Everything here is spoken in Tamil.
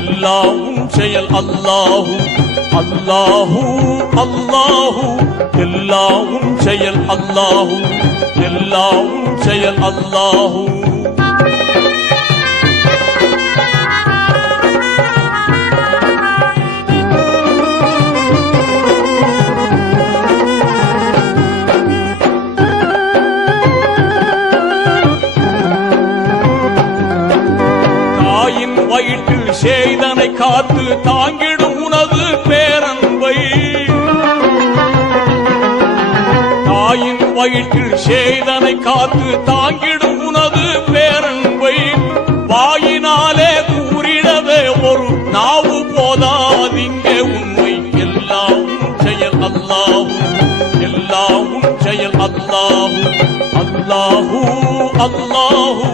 எல்லாம் உன் செயல் அல்லாஹு அல்லாஹு அல்லாஹு எல்லாம் உன் செயல் அல்லாஹு எல்லாம் உன் செயல் அல்லாஹு வயிற்றில் செய்தனை காத்து தாங்கிடும் உனது பேரன்பை தாயின் வயிற்றில் செய்தனை காத்து தாங்கிடும் உனது பேரன்பை வாயினாலே கூறிடவே ஒரு நாவு போதாதிங்கே உண்மை எல்லாம் உன் செயல் அல்லாஹு எல்லாம் உன் செயல் அல்லாஹு அல்லாஹு அல்லாஹு